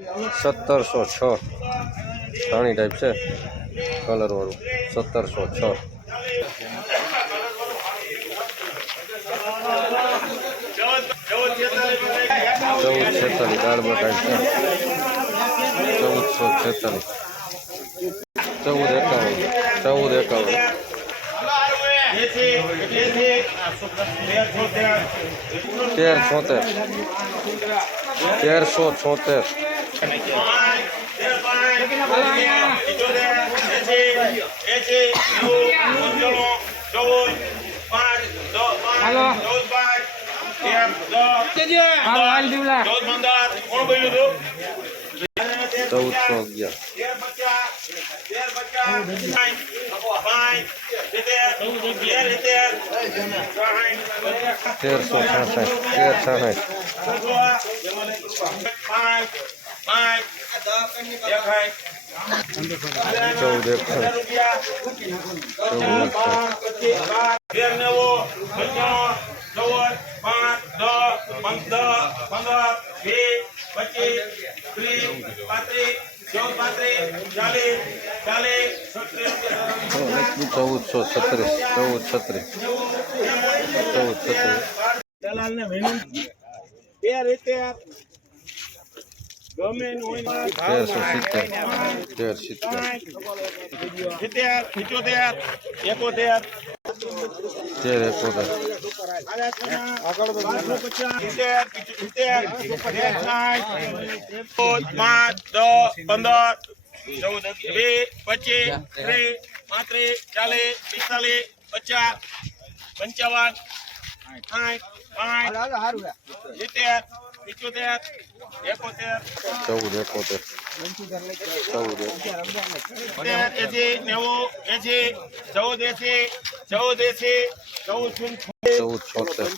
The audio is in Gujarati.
સત્તરસો છ. રાણી ટાઈપ છે કલર વાળું. સત્તરસો છ. ચૌદ છેતાલીસ દાળ બટાઈ છે. ચૌદસો છેતાલીસ. ચૌદ એકાવન ચૌદ એકાવન. તેર છોતેર. તેરસો છોતેર. ચૌદસો અગિયાર તેરસો છાસઠ તેર છાસઠ ચૌદ એકસઠ ચૌદ ચૌદસો છત્રીસ ચૌદ છત્રીસ ચૌદ છત્રીસ દલાલને વિનંતી. એ રીતે ને તેરસો સિત્તેર. તેર સિત્તેર. સિત્તેર એકોતેર. તેર એકોતેર પાંચ દસ પંદર ચૌદ બે પચીસ ત્રીસ પાંત્રીસ ચાલીસ પિસ્તાલીસ પચાસ પંચાવન ચૌદ એકોતેર. ચૌદ એસી નેવું એસી ચૌદ એસી ચૌદ એસી ચૌદ છોતેર.